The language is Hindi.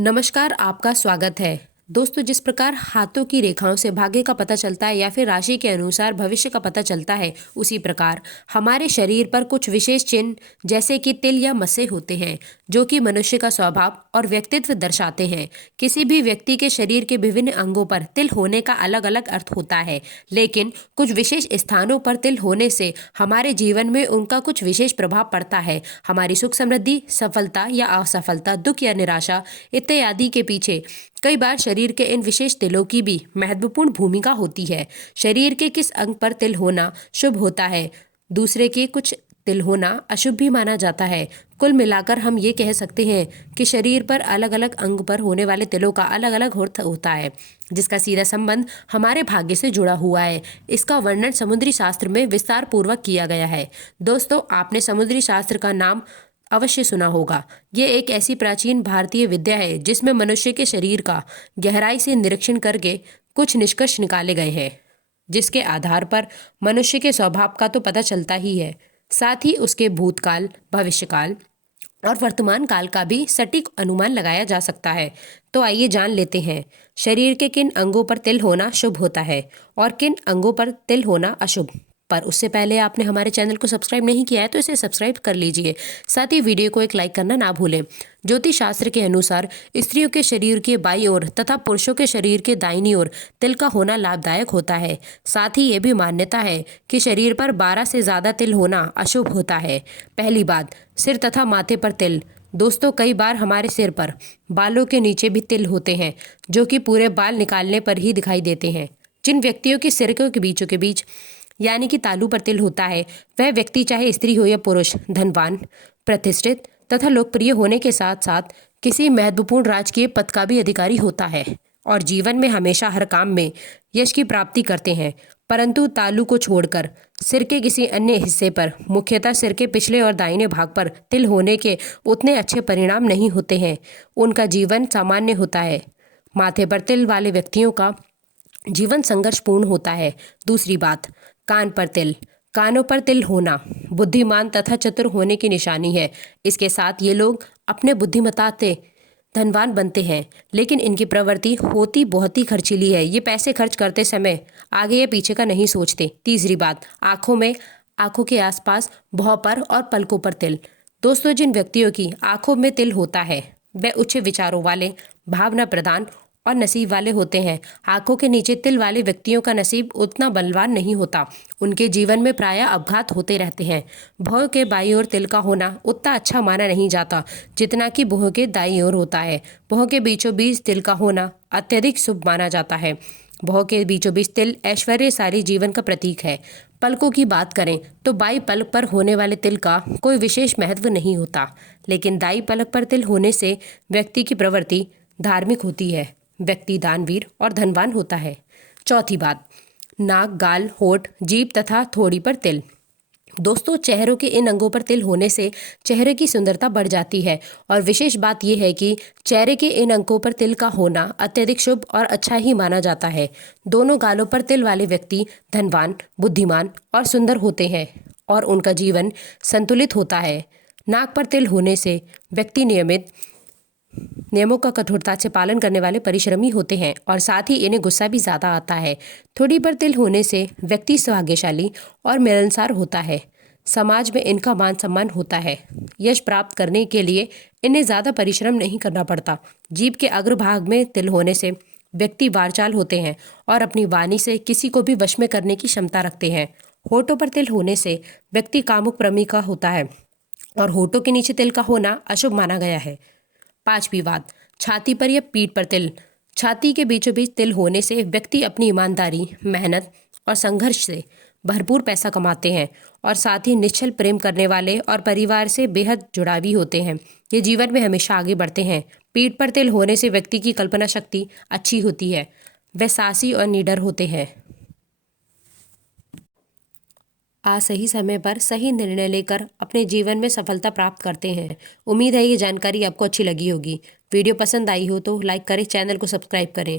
नमस्कार, आपका स्वागत है। दोस्तों, जिस प्रकार हाथों की रेखाओं से भाग्य का पता चलता है या फिर राशि के अनुसार भविष्य का पता चलता है, उसी प्रकार हमारे शरीर पर कुछ विशेष चिन्ह जैसे कि तिल या मस्से होते हैं, जो कि मनुष्य का स्वभाव और व्यक्तित्व दर्शाते हैं। किसी भी व्यक्ति के शरीर के विभिन्न अंगों पर तिल होने का अलग अलग अर्थ होता है, लेकिन कुछ विशेष स्थानों पर तिल होने से हमारे जीवन में उनका कुछ विशेष प्रभाव पड़ता है। हमारी सुख समृद्धि, सफलता या असफलता, दुख या निराशा इत्यादि के पीछे कई बार शरीर के इन विशेष तिलों की भी महत्वपूर्ण भूमिका होती है। शरीर के किस अंग पर तिल होना शुभ होता है, दूसरे के कुछ तिल होना अशुभ भी माना जाता है। कुल मिलाकर हम ये कह सकते हैं कि शरीर पर अलग अलग अंग पर होने वाले तिलों का अलग अलग होता है, जिसका सीधा संबंध हमारे भाग्य से जुड़ा हुआ है। इसका वर्णन समुद्री शास्त्र में विस्तार पूर्वक किया गया है। दोस्तों, आपने समुद्री शास्त्र का नाम अवश्य सुना होगा। ये एक ऐसी प्राचीन भारतीय विद्या है जिसमें मनुष्य के शरीर का गहराई से निरीक्षण करके कुछ निष्कर्ष निकाले गए हैं, जिसके आधार पर मनुष्य के स्वभाव का तो पता चलता ही है, साथ ही उसके भूतकाल, भविष्यकाल और वर्तमान काल का भी सटीक अनुमान लगाया जा सकता है। तो आइए जान लेते हैं शरीर के किन अंगों पर तिल होना शुभ होता है और किन अंगों पर तिल होना अशुभ। पर उससे पहले आपने हमारे चैनल को सब्सक्राइब नहीं किया है तो इसे सब्सक्राइब कर लीजिए। साथ ही वीडियो को एक लाइक करना ना भूलें। ज्योतिष शास्त्र के अनुसार स्त्रियों के शरीर के बाईं ओर तथा पुरुषों के शरीर के दाहिनी ओर तिल का होना लाभदायक होता है। साथ ही ये भी मान्यता है कि शरीर पर 12 से ज़्यादा तिल होना अशुभ होता है। पहली बात, सिर तथा माथे पर तिल। दोस्तों, कई बार हमारे सिर पर बालों के नीचे भी तिल होते हैं, जो कि पूरे बाल निकालने पर ही दिखाई देते हैं। जिन व्यक्तियों के सिर के बीचों के बीच यानी कि तालू पर तिल होता है, वह व्यक्ति चाहे स्त्री हो या पुरुष, धनवान, प्रतिष्ठित तथा लोकप्रिय होने के साथ साथ किसी महत्वपूर्ण राजकीय पद का भी अधिकारी होता है और जीवन में हमेशा हर काम में यश की प्राप्ति करते हैं। परंतु तालू को छोड़कर सिर के किसी अन्य हिस्से पर, मुख्यतः सिर के पिछले और दाहिने भाग पर तिल होने के उतने अच्छे परिणाम नहीं होते हैं। उनका जीवन सामान्य होता है। माथे पर तिल वाले व्यक्तियों का जीवन संघर्षपूर्ण होता है। दूसरी बात, कान पर तिल। कानों पर तिल होना बुद्धिमान तथा चतुर होने की निशानी है। इसके साथ ये लोग अपने बुद्धिमत्ता से धनवान बनते हैं, लेकिन इनकी प्रवृत्ति होती बहुत ही खर्चीली है। ये पैसे खर्च करते समय आगे या पीछे का नहीं सोचते। तीसरी बात, आंखों के आसपास, भौं पर और पलकों पर तिल। दोस्तों, जिन व्यक्तियों की आंखों में तिल होता है वह उच्च विचारों वाले, भावना प्रधान और नसीब वाले होते हैं। आंखों के नीचे तिल वाले व्यक्तियों का नसीब उतना बलवान नहीं होता। उनके जीवन में प्रायः अपघात होते रहते हैं। भौं के बाईं ओर तिल का होना उतना अच्छा माना नहीं जाता जितना कि भौं के दाईं ओर होता है। भौं के बीचों बीच तिल का होना अत्यधिक शुभ माना जाता है। भौं के बीचों बीच तिल ऐश्वर्यशाली जीवन का प्रतीक है। पलकों की बात करें तो बाई पलक पर होने वाले तिल का कोई विशेष महत्व नहीं होता, लेकिन दाई पलक पर तिल होने से व्यक्ति की प्रवृत्ति धार्मिक होती है। व्यक्ति दानवीर और धनवान होता है। चौथी बात, नाक, गाल, होठ, जीभ तथा थोड़ी पर तिल। दोस्तों, चेहरों के इन अंगों पर तिल होने से चेहरे की सुंदरता बढ़ जाती है और विशेष बात यह है कि चेहरे के इन अंगों पर तिल का होना अत्यधिक शुभ और अच्छा ही माना जाता है। दोनों गालों पर तिल वाले व्यक्ति धनवान, बुद्धिमान और सुंदर होते हैं और उनका जीवन संतुलित होता है। नाक पर तिल होने से व्यक्ति नियमों का कठोरता से पालन करने वाले परिश्रमी होते हैं और साथ ही इन्हें गुस्सा भी ज़्यादा आता है। थोड़ी पर तिल होने से व्यक्ति सौभाग्यशाली और मिलनसार होता है। समाज में इनका मान सम्मान होता है। यश प्राप्त करने के लिए इन्हें ज़्यादा परिश्रम नहीं करना पड़ता। जीभ के अग्रभाग में तिल होने से व्यक्ति वाचाल होते हैं और अपनी वाणी से किसी को भी वश में करने की क्षमता रखते हैं। होठों पर तिल होने से व्यक्ति कामुक प्रमी का होता है और होठों के नीचे तिल का होना अशुभ माना गया है। पांचवी बात, छाती पर या पीठ पर तिल। छाती के बीचों बीच तिल होने से व्यक्ति अपनी ईमानदारी, मेहनत और संघर्ष से भरपूर पैसा कमाते हैं और साथ ही निश्चल प्रेम करने वाले और परिवार से बेहद जुड़ावी होते हैं। ये जीवन में हमेशा आगे बढ़ते हैं। पीठ पर तिल होने से व्यक्ति की कल्पना शक्ति अच्छी होती है। वे साहसी और निडर होते हैं। सही समय पर सही निर्णय लेकर अपने जीवन में सफलता प्राप्त करते हैं। उम्मीद है ये जानकारी आपको अच्छी लगी होगी। वीडियो पसंद आई हो तो लाइक करें, चैनल को सब्सक्राइब करें।